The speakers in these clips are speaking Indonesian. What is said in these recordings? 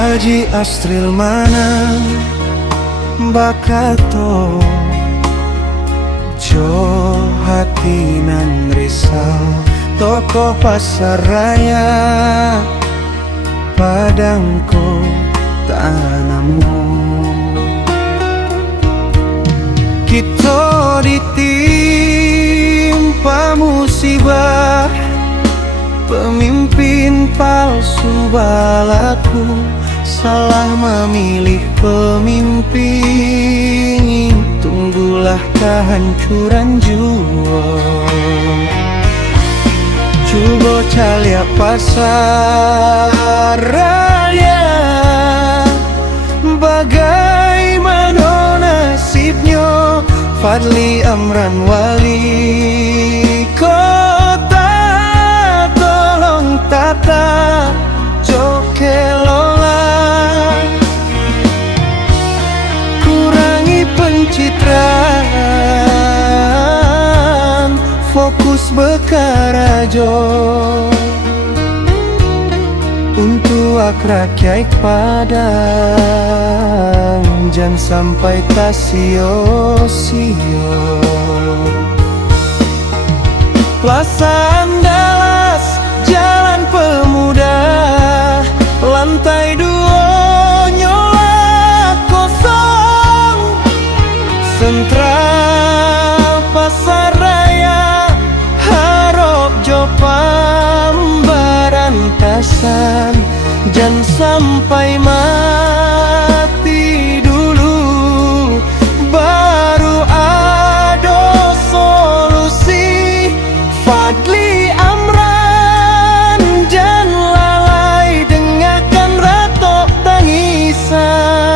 Haji Astril Manan Bakato Jo hati nan risau tokoh pasar raya Padangko tanamu Kita ditimpa musibah Pemimpin palsu balaku Salah memilih pemimpin Tunggulah kehancuran jua Coba caliak pasar raya Bagaimana nasibnya Fadli Amran wali kota Tolong tata kelola Kurangi pencitraan Fokus bekarajo Untuk rakyat Padang Jangan sampai tak sio-sio Plaza Andalas Jalan Pemuda Lantai 2 nyola kosong Sentral Pasar Raya Harok Jopam Barantasan Jangan sampai mati dulu Baru ada solusi Fadli Amran Jangan lalai dengarkan ratok tangisan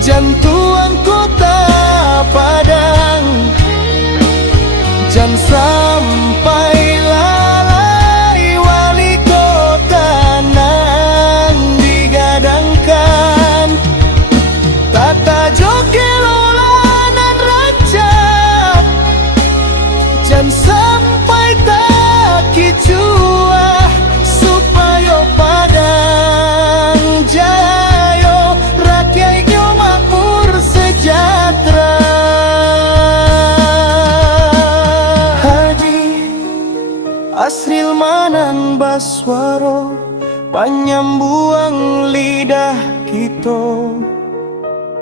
Jantuan kota Padang Jangan sampai lalai wali kota nan digadangkan Tata jokelola nan rancak Jangan sampai tak kicua Supaya Padang jaya rakyatnya sejahtera Haji Astril Manan Baswaro Panyambuang lidah kita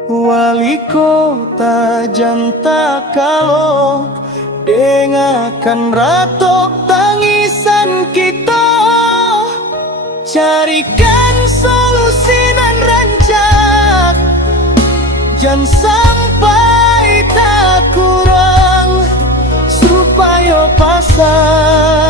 Wali kota janta kalau Dengarkan ratok tangisan kita Carikan solusi nan rancak Jangan sampai tak kurang Supaya pasar